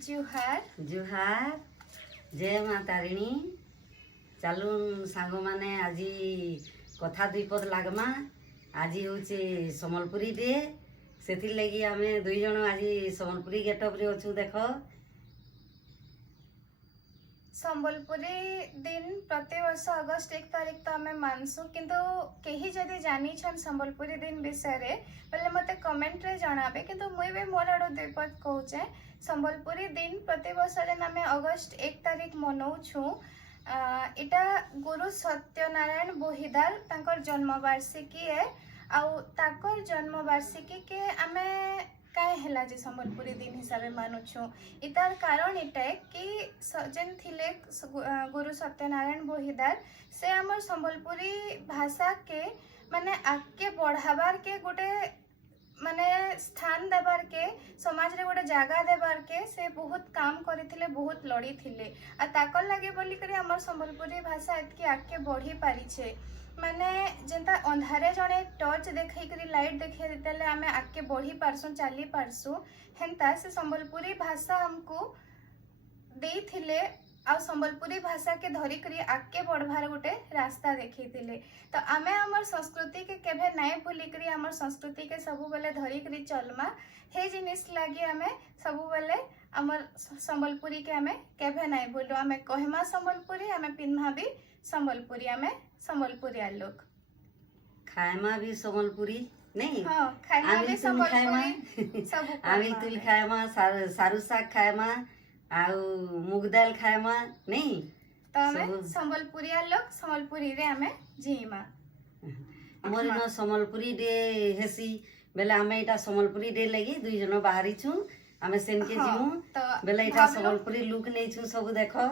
जुहार जुहार जय माँ तारिणी चलू सांग माने आज कथा दुई पद लागमा आज हूँ सम्बलपुरी डे से लगी आम दुई जन आज सम्बलपुरी गेटअप रे अच्छु देख संबलपुरी दिन प्रति वर्ष अगस्त 1 तारिख तो आम मानसु किंतु कहीं जदि जानी छन संबलपुरी दिन विषय रे बोले मते कमेंट रे जणाबे किंतु मुई भी मोर आडो दुई पद कहूचे संबलपुरी दिन प्रति वर्ष आम अगस्त 1 तारिख मनाऊ छु। इटा गुरु सत्यनारायण बोहिदार तांकर जन्मवार्षिकी है आउ ताकर जन्मवार्षिकी के आमे काय हैला जे संबलपुरी दिन हिसाब से मानुछु। इतार कारण इटा कि जेन थिले गुरु सत्यनारायण बोहिदार से हमर संबलपुरी भाषा के माने आगे बढ़ाबार के गोटे माने स्थान देबार के समाज रे गोटे जगह देबार के से बहुत काम करथिले बहुत लड़ी थिले आ ताकर लागे बोली करी हमर संबलपुरी भाषा एतकी आगे बढ़ी पारी छे माने जेंता अंधारे जने टॉर्च देखै करी लाइट देखै देले आमे आगे बढ़ी पारसु चली पारसु हेंता से संबलपुरी भाषा हमको देई थिले आ संबलपुरी भाषा के धरी करी आगे बढ़वार गोटे रास्ता देखै थिले। तो आमे हमर संस्कृति के केभे नाय भूली करी हमर संस्कृति के सबु बेले धरी करी चलमा हे जिनिस लागी आमे सबु बेले हमर संबलपुरी के आमे केभे नाय भूलो आमे कहमा संबलपुरी आमे पिन्हा भी संबलपुरी आमे संबलपुरिया लोग खाएमा भी सम्बलपुरी नहीं हां खाएमा भी संबलपुरी सब आमी तुल खाएमा सारू साग खाएमा आउ मुग दाल खाएमा नहीं तो आमे संबलपुरिया लोग संबलपुरी रे आमे जीमा मोर न सम्बलपुरी डे हेसी बेले आमे इटा सम्बलपुरी डे लगी दुई जन बाहरी छु आमे सेन के जिमु बेले इटा सम्बलपुरी लुक नै छु सब देखो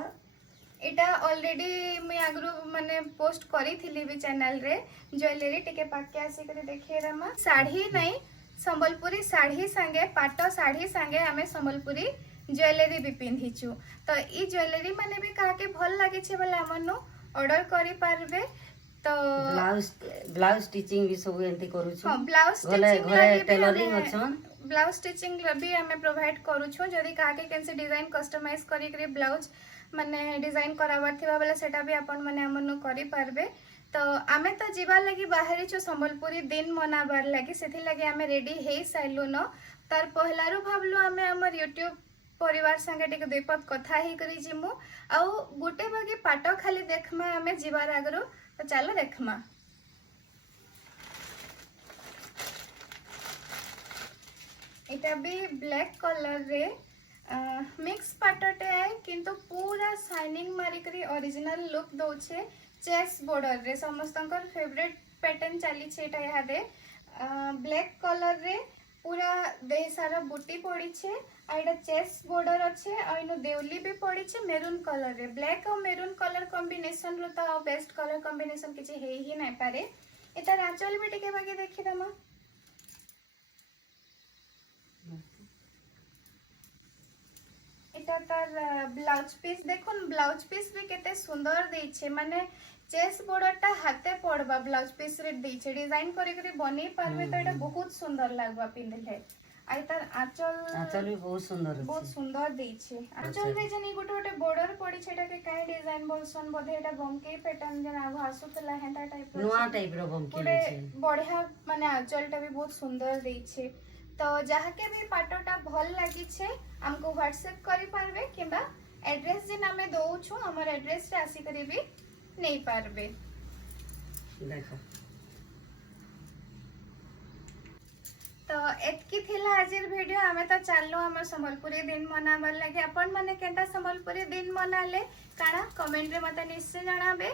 इटा ऑलरेडी मैं आगरू माने पोस्ट करी थिली भी चैनल रे ज्वेलरी टिके पाके आसी करे देखिए रमा साड़ी नहीं संबलपुरी साड़ी संगे पाटो साड़ी संगे हमें संबलपुरी ज्वेलरी भी पिंधिछु तो ई ज्वेलरी माने भी कहा के भल लागे छे बोले हमनु ऑर्डर करी पारबे तो ब्लाउज स्टिचिंग भी सब एंती करू छु हां ब्लाउज स्टिचिंग घरे टेलरिंग अछन ब्लाउज स्टिचिंग भी हमें प्रोवाइड करू छु जदी कहा के कैसे डिजाइन कस्टमाइज करी करी ब्लाउज माने डिजाइन कराबार थिबा बेले सेटा भी अपन माने हमनु करी पारबे। तो आमे तो जीवा लगी बाहरी छु संबलपुरी दिन मनाबार लगी सेथि लगी आमे रेडी हेई साइलु न तार पहलारु भाबलु आमे हमर YouTube परिवार संगे टिके दुईपद कथा ही करी जिमु आउ गुटे बागी पाटो खाली देखमा आमे जीवार आगरो तो चलो देखमा इटा भी ब्लैक कलर रे मिक्स पाटटे है किंतु पूरा शाइनिंग मारी करी ओरिजिनल लुक दोछे चेस बॉर्डर रे समस्तंकर फेवरेट पैटर्न चली छे एटा यहाँ दे ब्लैक कलर रे पूरा देह सारा बूटी पड़ी छे आइडा चेस बॉर्डर अच्छे और इनो देवली भी पड़ी छे मेरून कलर रे ब्लैक और मेरून कलर कॉम्बिनेशन रो तो बेस्ट कलर कॉम्बिनेशन किछि हे ही नै पारे एटा आंचल भी टिके बाकी देखि दमा एटा तार ब्लाउज पीस देखुन ब्लाउज पीस भी केते सुंदर देई छे माने चेस बॉर्डरटा हाथे पड़बा ब्लाउज पीस रे देई छे डिजाइन करी करी बनी पारबे तो एटा बहुत सुंदर लागबा पिंधले आई तार आंचल भी बहुत सुंदर देई छे आंचल रे जनी गोटे गोटे बॉर्डर पड़ी छे एटा के काई डिजाइन बोलसन बोधे एटा गमके पैटर्न जन आगो आसुतला हेंता टाइप रो नोआ टाइप रो गमके छै बढ़िया माने आंचलटा भी बहुत सुंदर देई छे। तो जहाँ के भी पाटोटा भल लगी छे हमको व्हाट्सएप करी पारबे किबा एड्रेस जे नामे दउ छु हमर एड्रेस रे आसी करी भी नहीं पारबे देखो। तो एतकी थिला आजिर वीडियो हमें तो चललो हमर संबलपुरी दिन मनाबार लगे अपन माने केनता संबलपुरी दिन मनाले काना कमेंट रे मते निश्चय जणाबे।